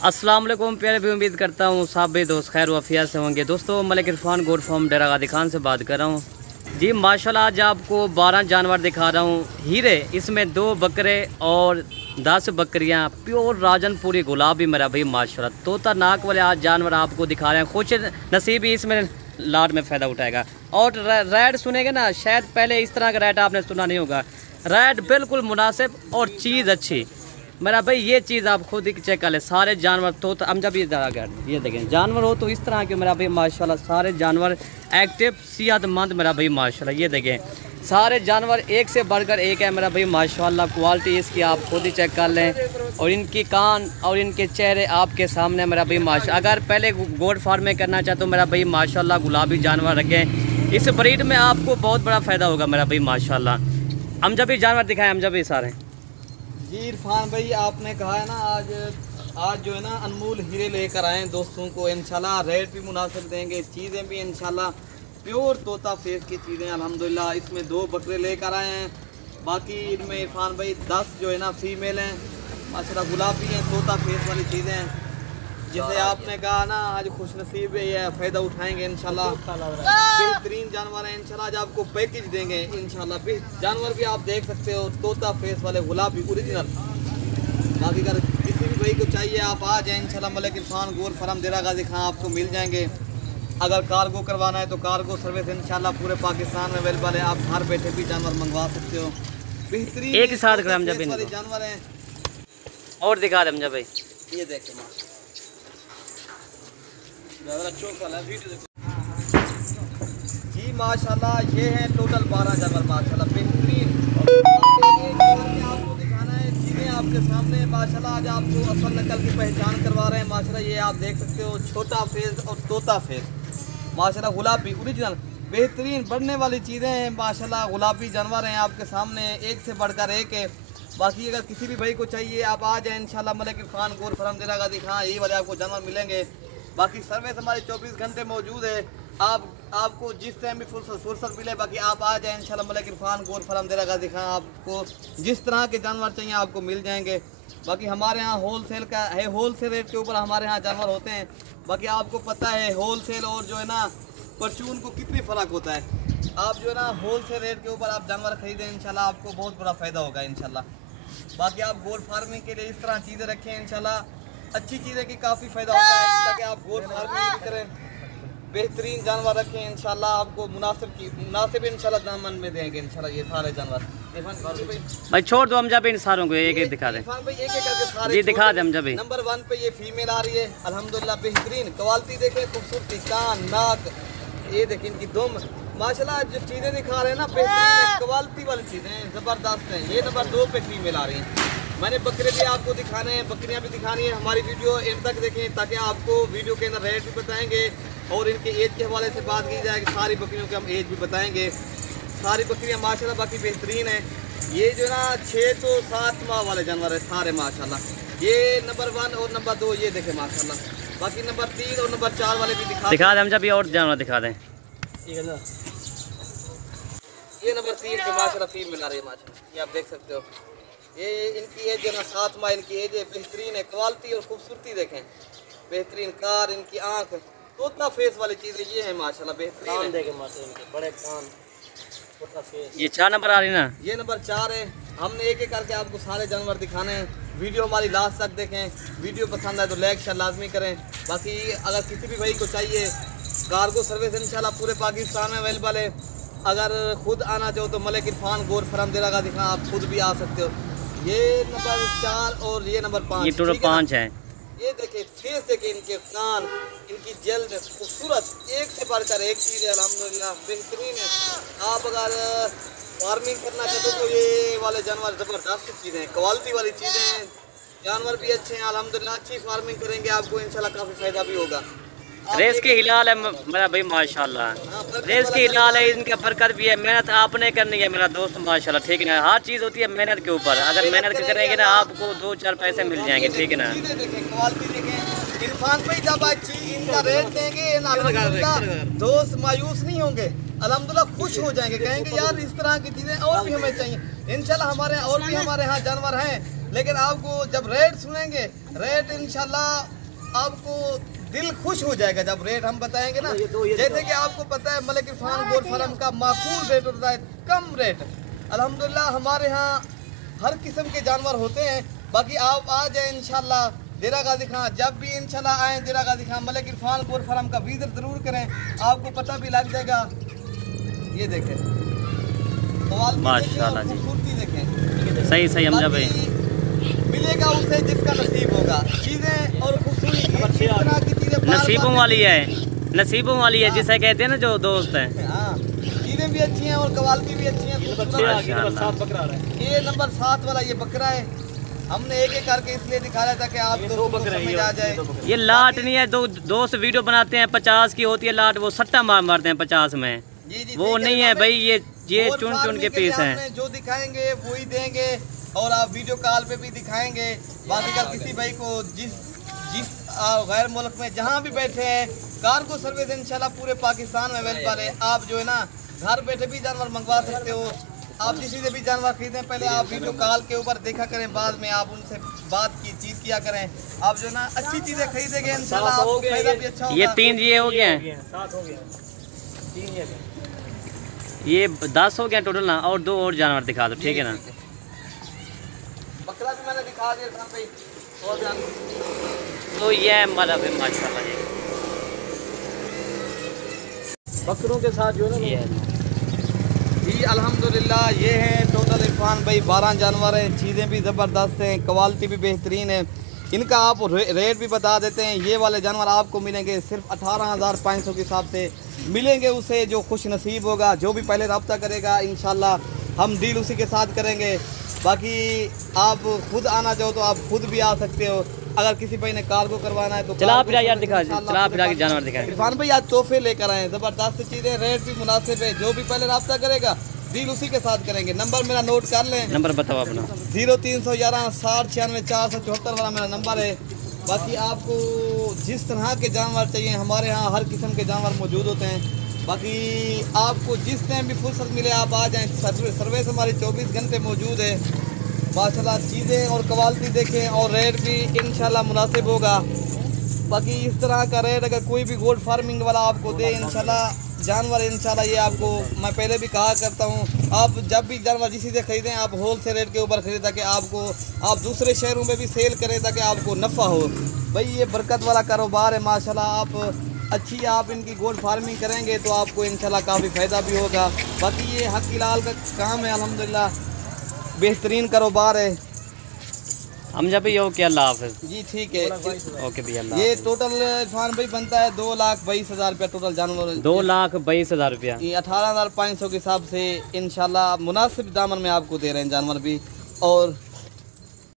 अस्सलाम वालेकुम प्यारे भी, उम्मीद करता हूँ सब भी दोस्त खैर वफिया से होंगे। दोस्तों मलिक इरफान गोट फार्म डेरा गादी खान से बात कर रहा हूँ जी। माशाल्लाह आज आपको 12 जानवर दिखा रहा हूँ हीरे। इसमें 2 बकरे और 10 बकरियाँ प्योर राजनपुरी गुलाबी मेरा भाई माशाल्लाह तोता नाक वाले आज जानवर आपको दिखा रहे हैं। खुश नसीब ही इसमें लाड में फ़ायदा उठाएगा। और रेट सुनेंगे ना, शायद पहले इस तरह का रेट आपने सुना नहीं होगा। रेट बिल्कुल मुनासिब और चीज़ अच्छी मेरा भाई। ये चीज़ आप खुद ही चेक कर ले। सारे जानवर तो हम जब ये देखें जानवर हो तो इस तरह के मेरा भाई माशाल्लाह सारे जानवर एक्टिव सेहतमंद मेरा भाई माशाल्लाह। ये देखें सारे जानवर एक से बढ़कर एक है मेरा भाई माशाल्लाह। क्वालिटी इसकी आप खुद ही चेक कर लें। और इनकी कान और इनके चेहरे आपके सामने मेरा भाई माशा। अगर पहले गोट फार्मिंग करना चाहे तो मेरा भाई माशाल्लाह गुलाबी जानवर रखें। इस ब्रीड में आपको बहुत बड़ा फ़ायदा होगा मेरा भाई माशाल्लाह। हम जब भी जानवर दिखाएं हम जब भी सारे जी इरफान भाई आपने कहा है ना आज जो है ना अनमोल हीरे लेकर आए दोस्तों को। इंशाल्लाह रेट भी मुनासिब देंगे, चीज़ें भी इंशाल्लाह प्योर तोता फेस की चीज़ें अल्हम्दुलिल्लाह। इसमें 2 बकरे लेकर आए हैं। बाकी इनमें इरफान भाई 10 जो है ना फीमेल हैं माशाल्लाह, गुलाबी हैं, तोता फेस वाली चीज़ें हैं। जैसे आपने कहा ना आज खुश नसीब है, ये फ़ायदा उठाएंगे इंशाल्लाह। बेहतरीन जानवर हैं इंशाल्लाह। आज आपको पैकेज देंगे इंशाल्लाह। जानवर भी आप देख सकते हो तोता फेस वाले गुलाबी ओरिजिनल। बाकी अगर किसी भी भाई को चाहिए आप आ जाएँ इंशाल्लाह। मलिक इरफान गोट फार्म डेरा गादी खान आपको मिल जाएंगे। अगर कार्गो करवाना है तो कार्गो सर्विस इंशाल्लाह पूरे पाकिस्तान में अवेलेबल है। आप घर बैठे भी जानवर मंगवा सकते हो। बेहतरीन एक साथ जानवर हैं। और दिखा दे भाई, ये देखें जी माशाल्लाह। ये हैं टोटल 12 जानवर माशाल्लाह बेहतरीन। आपको दिखाना है चीज़ें आपके सामने माशाल्लाह। आज आपको असल नकल की पहचान करवा रहे हैं माशाल्लाह। ये आप देख सकते हो छोटा फेस और तोता फेस माशाल्लाह, गुलाबी ओरिजिनल बेहतरीन बढ़ने वाली चीज़ें हैं माशाल्लाह। गुलाबी जानवर हैं आपके सामने, एक से बढ़कर एक है। बाकी अगर किसी भी भाई को चाहिए आप आ जाए इंशाल्लाह। मलिक इरफान गोट फार्म डेरा गादी खान यही वाले आपको जानवर मिलेंगे। बाकी सर्विस हमारी 24 घंटे मौजूद है। आपको जिस टाइम भी फुर्सत मिले बाकी आप आ जाएँ इंशाल्लाह। मलिक इरफान गोट फार्म डेरा गादी खान आपको जिस तरह के जानवर चाहिए आपको मिल जाएंगे। बाकी हमारे यहाँ होलसेल का है, होलसेल रेट के ऊपर हमारे यहाँ जानवर होते हैं। बाकी आपको पता है होलसेल और जो है ना परचून को कितनी फ़र्क होता है। आप जो है ना होलसेल रेट के ऊपर आप जानवर खरीदें इंशाल्लाह, आपको बहुत बड़ा फ़ायदा होगा इंशाल्लाह। बाकी आप गोट फार्मिंग के लिए इस तरह चीज़ें रखें इंशाल्लाह। अच्छी चीज़ें की काफ़ी फ़ायदा होता है ताकि आप गोट फार्मिंग भी करें। बेहतरीन जानवर रखें इंशाल्लाह। आपको मुनासिब इंशाल्लाह दामन में देंगे इंशाल्लाह ये सारे जानवर। भाई छोड़ दो हम जब इन सारों को एक एक दिखा दें। भाई एक एक करके सारे जी दिखा दें हम जब। नंबर 1 पे ये फीमेल आ रही है अल्हम्दुलिल्लाह बेहतरीन क्वालिटी देखें, खूबसूरती, कान, नाक, ये देखें इनकी दुम माशाल्लाह। जो चीज़ें दिखा रहे हैं ना बेहतरीन क्वालिटी वाली चीज़ें ज़बरदस्त हैं। ये नंबर 2 पे फीमेल आ रही हैं। मैंने बकरे भी आपको दिखाने हैं, बकरियां भी दिखानी है। हमारी वीडियो एंड तक देखें ताकि आपको वीडियो के अंदर रेट भी बताएंगे और इनके एज के हवाले से बात की जाएगी। सारी बकरियों के हम एज भी बताएंगे। सारी बकरियां माशाल्लाह बाकी बेहतरीन है। ये जो ना 6 तो 7 माह वाले जानवर है सारे माशाल्लाह। ये नंबर 1 और नंबर 2 ये देखें माशाल्लाह। बाकी नंबर 3 और नंबर 4 वाले भी दिखा दें हम जब। और जानवर दिखा दें। ये नंबर 3 के माशाल्लाह फीमेल आ रही है माशाल्लाह, ये आप देख सकते हो। ये इनकी एज जो ना 7 माह इनकी एज है। बेहतरीन है, क्वालिटी और खूबसूरती देखें बेहतरीन। कार इनकी आँख तोता फेस वाली चीज़ें ये है माशाल्लाह बेहतरीन देखें माशाल्लाह। इनके बड़े कान, तोता फेस। ये 4 नंबर आ रही ना, ये नंबर 4 है। हमने एक एक करके आपको सारे जानवर दिखाने हैं। वीडियो हमारी लास्ट तक देखें। वीडियो पसंद आए तो लाइक शेयर लाजमी करें। बाकी अगर किसी भी भाई को चाहिए कार्गो सर्विस इंशाल्लाह पूरे पाकिस्तान में अवेलेबल है। अगर खुद आना चाहो तो मलिक इरफान गोट फार्म डेरा गादी खान आप खुद भी आ सकते हो। ये नंबर 4 और ये नंबर 5, ये टोटल 5 है। ये देखें फेस देखें, इनके कान, इनकी जल्द खूबसूरत एक से बढ़कर एक चीज़ है अल्हम्दुलिल्लाह बेहतरीन है। आप अगर फार्मिंग करना चाहते हो तो ये वाले जानवर ज़बरदस्त चीज़ें हैं, क्वालिटी वाली चीज़ें हैं। जानवर भी अच्छे हैं अल्हम्दुलिल्लाह। अच्छी फार्मिंग करेंगे आपको इंशाल्लाह काफ़ी फ़ायदा भी होगा। रेस के हिलाल है मेरा भाई माशाल्लाह। रेस के हिलाल है, इनका बरकत भी है। मेहनत आपने करनी है मेरा दोस्त माशाल्लाह, ठीक है ना। हर चीज़ होती है मेहनत के ऊपर। अगर मेहनत करेंगे ना आपको 2-4 पैसे मिल जाएंगे, ठीक है ना। इरफान भाई जब अच्छी इनका रेट देंगे दोस्त मायूस नहीं होंगे अल्हम्दुलिल्लाह, खुश हो जाएंगे, कहेंगे यार इस तरह की चीज़ें और भी हमें चाहिए इंशाल्लाह। हमारे और भी हमारे यहाँ जानवर हैं लेकिन आपको जब रेट सुनेंगे, रेट इंशाल्लाह आपको दिल खुश हो जाएगा जब रेट हम बताएंगे ना। जैसे कि आपको पता है मलिक इरफान गोट फार्म का माकूल रेट होता है, कम रेट। अल्हम्दुलिल्लाह हमारे यहाँ हर किस्म के जानवर होते हैं। बाकी आप आ जाए इंशाल्लाह देरा गाजी खां, जब भी इंशाल्लाह आए देरा गाजी खां, मलिक इरफान गोट फार्म का विजिट ज़रूर करें, आपको पता भी लग जाएगा। ये देखें माशाल्लाह जी, खूबसूरती देखें। सही सही हमजा भाई, मिलेगा उसे जिसका नसीब होगा। चीज़ें और खूबसूरती इस तरह की चीज़ें नसीबों वाली है, नसीबों वाली है जिसे कहते हैं ना जो दोस्त है। हाँ, चीज़ें भी अच्छी हैं और क्वालिटी भी अच्छी हैं। ये नंबर 7 वाला ये बकरा है। हमने एक एक करके इसलिए दिखा रहा था कि आप दो समझ आ जाए। ये लाट नहीं है, दो दोस्त वीडियो बनाते हैं 50 की होती है लाट, वो सट्टा मारते हैं 50 में। जी वो नहीं है भाई, ये चुन चुन के पीस हैं। जो दिखाएंगे वही देंगे और आप वीडियो कॉल पे भी दिखाएंगे। बाकी का किसी भाई को जिस गैर मुल्क में जहाँ भी बैठे हैं, कार्गो सर्विस इंशाल्लाह पूरे पाकिस्तान में अवेलेबल है। आप जो है ना घर बैठे भी जानवर मंगवा सकते हो। आप किसी से भी जानवर खरीदें, पहले आप वीडियो कॉल के ऊपर देखा करें, बाद में आप उनसे बात की चीज़ किया करें। आप जो ना अच्छी चीज़ें खरीदेंगे इंशाल्लाह आपको फायदा भी अच्छा होगा। ये 3 ये हो गए हैं, 7 हो गया, 3 ये 10 हो गया टोटल ना, और 2 और जानवर दिखा दो, ठीक है ना। बकरा भी मैंने दिखा दिया था भाई, और जानवर तो ये मतलब है माशाल्लाह जी, बकरों के साथ जो है ना ये जी अल्हम्दुलिल्लाह। ये हैं टोटल इरफान भाई 12 जानवर हैं। चीज़ें भी ज़बरदस्त हैं, क्वालिटी भी बेहतरीन है। इनका आप रेट भी बता देते हैं। ये वाले जानवर आपको मिलेंगे सिर्फ 18,500 के हिसाब से मिलेंगे। उसे जो खुश नसीब होगा, जो भी पहले रब्ता करेगा, इंशाल्लाह हम डील उसी के साथ करेंगे। बाकी आप खुद आना चाहो तो आप खुद भी आ सकते हो। अगर किसी भाई ने कार्गो करवाना है तो चला फिर यार दिखा, चला फिर आगे जानवर दिखा। इरफान भाई आज तोहफे लेकर आए हैं, ज़बरदस्त चीज़ें, रेट भी मुनासिब है। जो भी पहले रब्ता करेगा डील उसी के साथ करेंगे। नंबर मेरा नोट कर लें, नंबर बताओ अपना। 0311 60 96 474 वाला मेरा नंबर है। बाकी आपको जिस तरह के जानवर चाहिए, हमारे यहाँ हर किस्म के जानवर मौजूद होते हैं। बाकी आपको जिस टाइम भी फुर्सत मिले आप आ जाएँ। सर्विस हमारी 24 घंटे मौजूद है। माशाल्लाह चीज़ें और क्वालिटी देखें और रेट भी इंशाल्लाह मुनासिब होगा। बाकी इस तरह का रेट अगर कोई भी गोट फार्मिंग वाला आपको दे इंशाल्लाह जानवर, इंशाल्लाह ये आपको मैं पहले भी कहा करता हूँ, आप जब भी जानवर किसी से ख़रीदें आप होल सेल रेट के ऊपर ख़रीदें ताकि आपको आप दूसरे शहरों में भी सेल करें ताकि आपको नफ़ा हो। भाई ये बरकत वाला कारोबार है माशाल्लाह। आप अच्छी आप इनकी गोट फार्मिंग करेंगे तो आपको इंशाल्लाह काफ़ी फ़ायदा भी होगा। बाकी ये हक लाल का काम है, अल्हम्दुलिल्लाह बेहतरीन कारोबार है। हमजा भाई ओके, अल्लाह हाफ़िज़ जी ठीक है, ओके भैया अल्लाह। ये टोटल इरफान भाई बनता है 2,22,000 रुपया टोटल जानवर। 2,22,000 रुपया। ये 18,500 के हिसाब से इंशाल्लाह मुनासिब दामन में आपको दे रहे हैं जानवर भी। और